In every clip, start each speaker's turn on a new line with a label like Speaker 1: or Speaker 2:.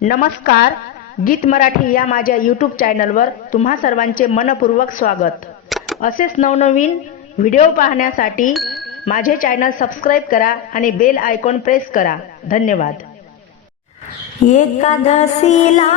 Speaker 1: नमस्कार गीत मराठी या माझ्या यूट्यूब चॅनलवर तुम्हा सर्वांचे मनपूर्वक स्वागत. असेच नवनवीन व्हिडिओ पाहण्यासाठी माझे चॅनल सबस्क्राईब करा आणि बेल आयकॉन प्रेस करा. धन्यवाद.
Speaker 2: एकादशीला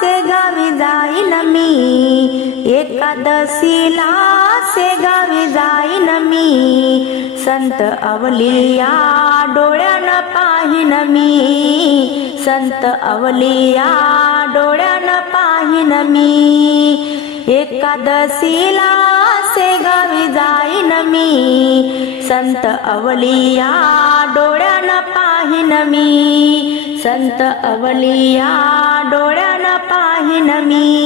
Speaker 2: से गावी जाईन मी. एकादशीला से गावी जाईन मी. संत अवलिया डोळ्यानं पाहिन मी. संत अवलिया डोळ्यानं पाहिन मी. एकादशीला से गावी जाईन मी. संत अवलिया डोळ्यानं पाहिन मी. संत अवलिया डोळ्यानं पाहिन मी.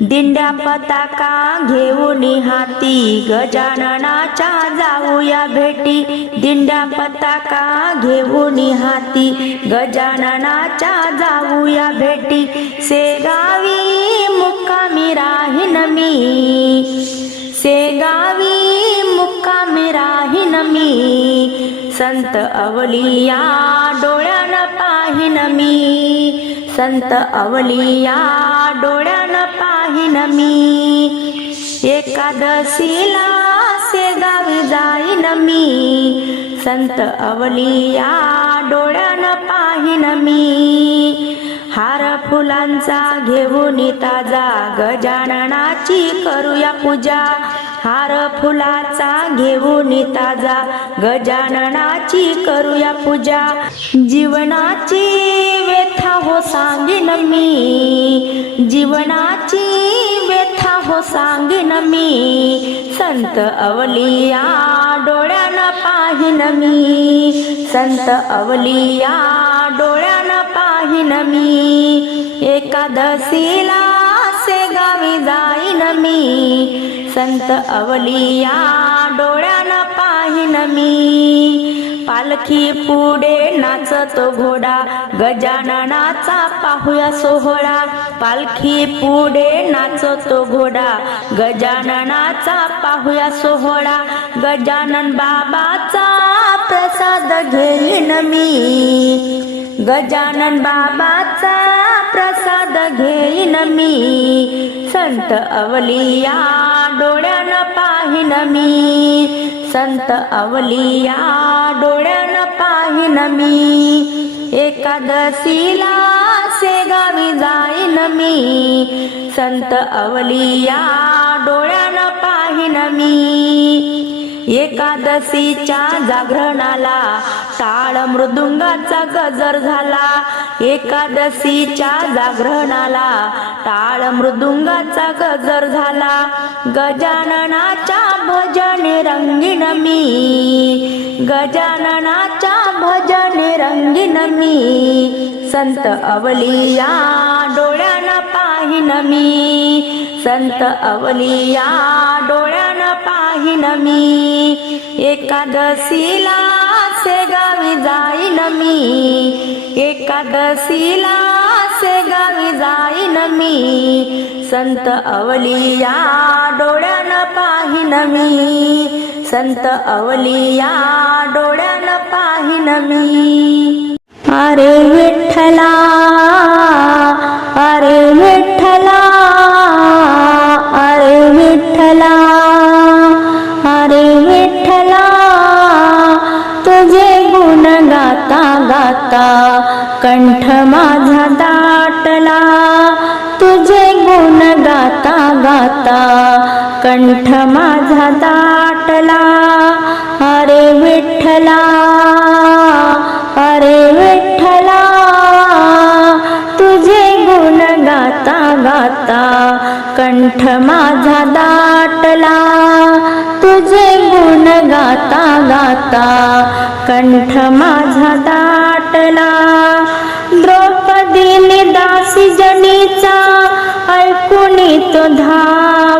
Speaker 2: दिंड्या पताका घेऊन हाती गजाननाच्या जाऊया भेटी. दिंड्या पताका घेऊन हाती गजाननाच्या जाऊया भेटी. सेगावी मुक्कामी राहीन मी. सेगावी मुक्कामी राहीन मी. संत अवलिया डोळ्यानं पाहिन मी. संत अवलिया डोळ्यानं पाहिन मी. एकादशीला सेगावी जाईन मी. संत अवलिया डोळ्यानं पाहिन मी. हार फुलांचा घेऊन ताजा गजाननाची करूया पूजा. हार फुलाचा घेऊन ताजा गजाननाची करूया पूजा. जीवनाची व्यथा हो सांगेन मी. जीवनाची व्यथा हो सांगेन मी. संत अवलिया डोळ्यानं पाहिन मी. संत अवलिया डोळ्यानं पाहिन मी. एकादशीला से गावी जाईन मी. संत अवलिया डोळ्यानं पाहिन मी. पालखी पुढे नाचतो घोडा गजाननाचा पाहूया सोहळा. पालखी पुढे नाचतो घोडा गजाननाचा पाहूया सोहळा. गजानन बाबाचा प्रसाद घेईन मी. गजानन बाबाचा घेईन मी. संत अवलिया डोळ्यानं पाहिन मी. संत अवलिया डोळ्यानं पाहिन मी. एकादशीला सेगावी जाईन मी. संत अवलिया डोळ्यानं पाहिन मी. एकादशीच्या जागरणाला टाळ मृदुंगाचा गजर झाला. एकादशीच्या जागरणाला टाळ मृदुंगाचा गजर झाला. गजाननाच्या भजने रंगीन मी. गजाननाच्या भजने रंगीन मी. संत अवलिया डोळ्यानं पाहिन मी. संत अवलिया डोळ्यानं पाहिन मी. एकादशीला सेगावी जाईन मी. एकादशीला सेगावी जाईन मी. संत अवलिया डोळ्यानं पाहिन मी. संत अवलिया डोळ्यानं पाहिन मी. अरे विठ्ठला अरे विठ्ठला. कंठ माझा दाटला. अरे विठ्ठला अरे विठ्ठला तुझे गुण गाता गाता कंठ माझा दाटला. तुझे गुण गाता गाता कंठ माझा दाटला. द्रौपदीने दासी जनीचा ऐकून तो धाव.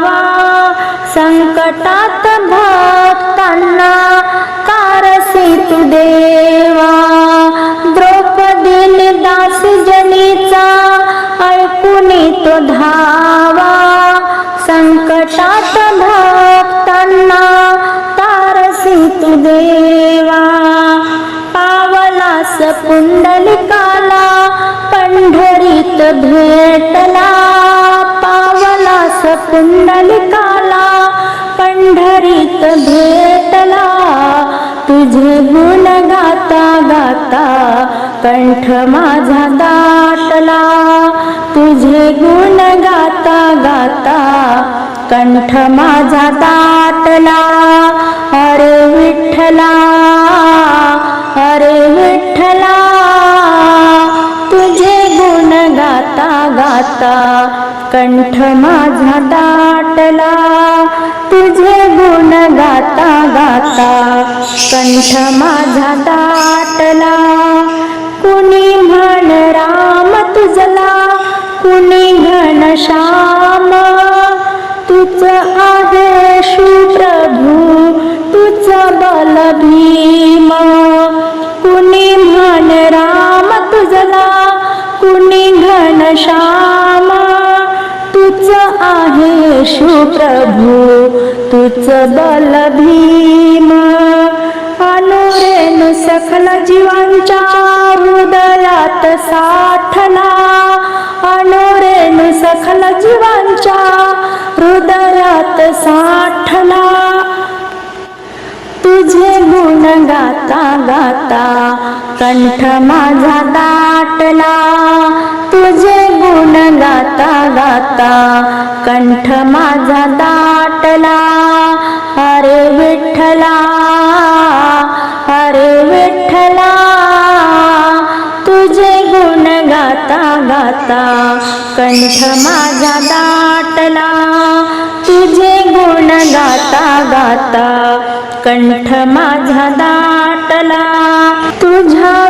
Speaker 2: संकटात भक्तांना कारसी तू देवा. द्रौपदीन दास जनीचा ऐकुनी तो धावा. संकटात भक्तांना तारसी तू देवा. पावलास पुंडलिकाला पंढरीत भेटला. पावलास पुंडलिका पंढरीत भेटला. तुझे गुण गाता गाता कंठ माझा दाटला. तुझे गुण गाता गाता कंठ माझा दाटला. अरे विठ्ठला अरे विठ्ठला तुझे गुण गाता गाता कंठ माझा दाटला. तुझे गुण गाता गाता कंठ माझा दाटला. कुणी म्हण राम तुझला कुणी घनश्याम तुझ आहे प्रभू तुझ बल भीम. कुणी म्हण राम तुझला कुणी घनश्याम आहे सुप्रभू तुच बल भीमा अनुरेनु सखल जीवांच्या हृदयात साठला. अनुरेनु सखल जीवांच्या हृदयात साठला. तुझे गुण गाता गाता कंठ माझा दाटला. तुझे गुण गाता गाता कंठ माझा दाटला. अरे विठ्ठला अरे विठ्ठला तुझे गुण गाता गाता कंठ माझा दाटला. तुझे गुण गाता गाता कंठ माझा दाटला. तुझ्या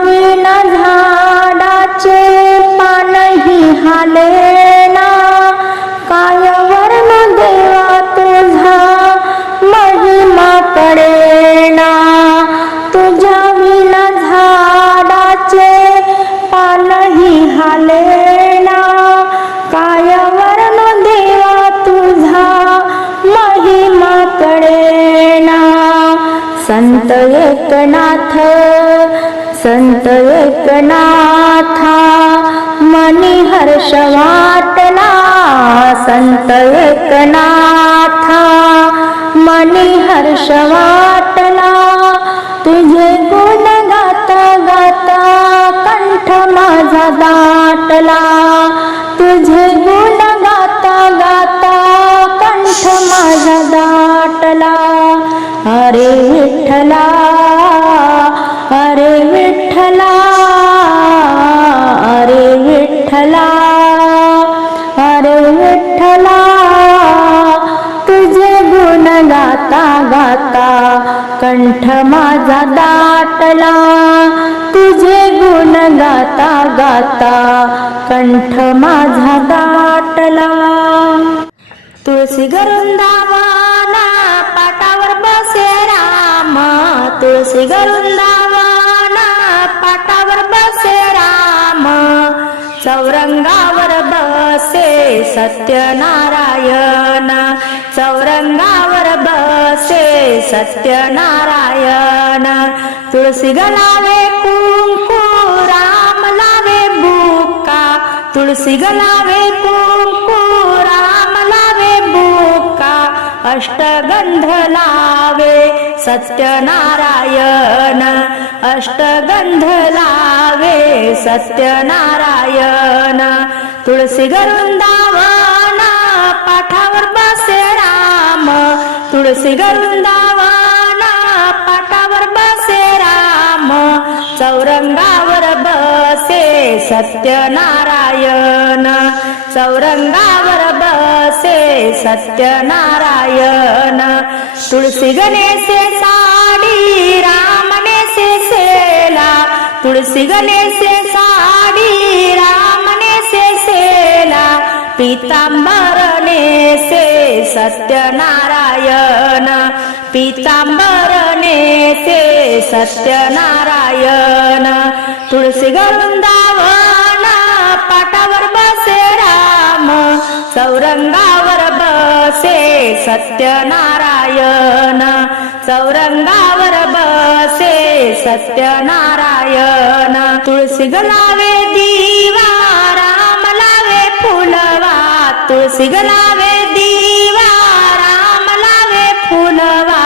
Speaker 2: जना कंठ माझा दाटला तुझे गुण गाता गाता कंठ माझा दाटला तुळशी गरुंदावन पाटावर बसे राम तुळशी गरुंदा चौरंगावर बसे सत्यनारायण. चौरंगावर बसे सत्यनारायण. तुळशी गलावे कुंकू राम लावे बुका. तुळशी गलावे कुंकू राम लावे बुका. अष्टगंध लावे सत्यनारायण. अष्टगंध लावे सत्यनारायण. तुळशी गरुंदावाना पाठावर बसे राम. तुळशी गरुंदावाना पाठावर बसे राम. चौरंगावर बसे सत्यनारायण. चौरंगावर बसे सत्यनारायण. तुळशी गणेशे साडी राम. सेला तुळशी गणेशे साडी रामनेसे सेला पीतांबर नेसे सत्यनारायण पीतांबर नेसे सत्यनारायण. तुळशी गरुंदावन पाटावर बसे राम चौरंगावर बसे सत्यनारायण चौरंगावर बसे सत्यनारायण तुळसी गलावे दिवा राम लावे फुलवा तुळसी गलावे दिवा राम लावे फुलवा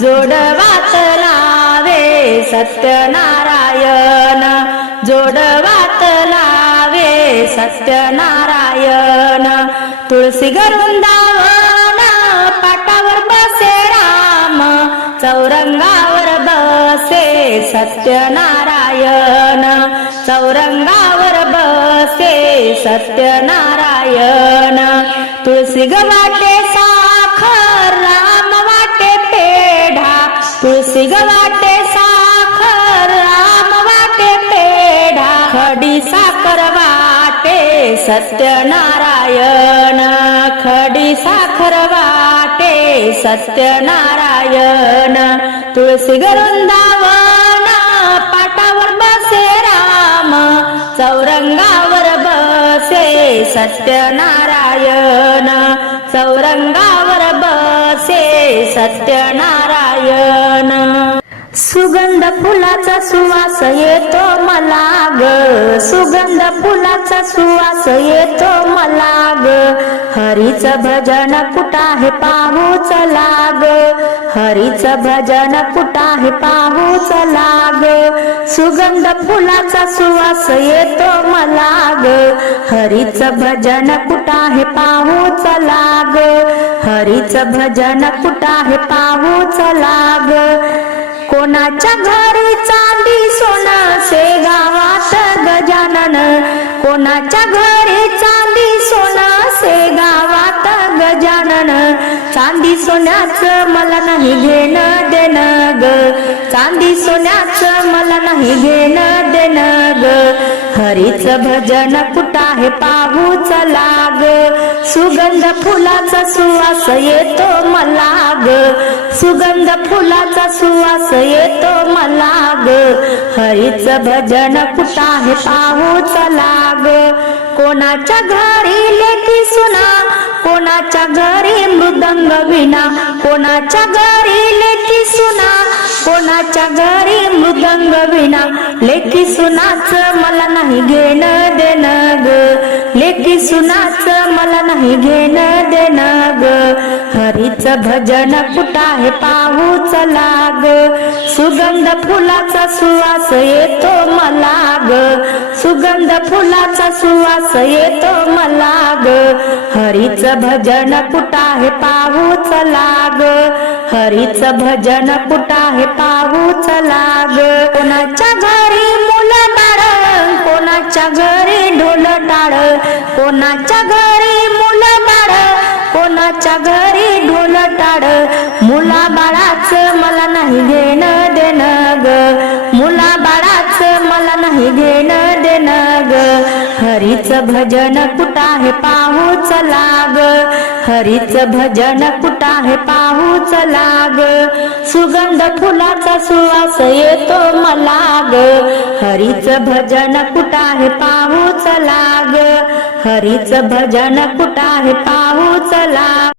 Speaker 2: जोडवात लावे सत्यनारायण जोडवात लावे सत्यनारायण तुळसी गरुंदावा चौरंगावर बसे सत्यनारायण. चौरंगावर बसे सत्यनारायण. तुळशी वाटे साखर राम वाटे पेढा. तुळशी वाटे सत्यनारायण खडी साखर वाटे। सत्यनारायण तुळशी गरुंदावन पाटावर बसे राम चौरंगावर बसे। सत्यनारायण चौरंगावर बसे। सत्यनारायण। सुगंध फुलाचा सुवास येतो मला ग. सुगंध फुलाचा सुवास येतो मला ग. हरीच भजन कुठं आहे पाहू चला ग हरीच भजन कुठं हे पाहू चला ग सुगंध फुलाचा सुवास येतो मला ग. हरीच भजन कुठं हे पाहू चला ग हरीच भजन कुठं हे पाहू चला ग कोणाच्या घरी चांदी सोना से गावात गजानन. कोणाच्या घरी चांदी सोना से गावात गजानन. चांदी सोन्याचं मला नाही घेणं देणं ग. चांदी सोन्याचं मला नाही घेणं देणं ग हरीच भजन कुठं आहे पाहू चला ग सुगंध फुलाचा सुवास येतो मला ग सुगंध फुलाचा सुवास येतो मला ग हरीच भजन कुठं पाहू चला ग कोणाच्या घरी लेखी सुना कोणाच्या घरी मृदंग विना कोणाच्या घरी लेखी सुना कोणाच्या घरी मृदंग विना लेखी सुनाच मला नाही घेणं देणं ग. लेखी सुनाच मला नाही घेणं देणं ग. हरीच भजन कुठं आहे पाहू चला ग सुगंध फुलाचा सुवास येतो मला ग. सुगंध फुलाचा सुवास येतो मला ग. हरीच भजन कुठं आहे पाहू चला ग हरीच भजन कुठं आहे पाहू चला ग कोणाच्या घरी मुलं कोणाच्या घरी ढोल टाळ कोणाच्या घरी मुलं बाळ कोणाच्या घरी ढोल टाळ. मुला बाळाच मला नाही घे हरीच भजन कुठा आहे पाहू लाग हरीच भजन कुठा आहे पाहू लाग सुगंध फुलाचा सुवास येतो मला ग हरीच भजन कुठा आहे पाहू लाग हरीच भजन कुठा आहे पाहू लाग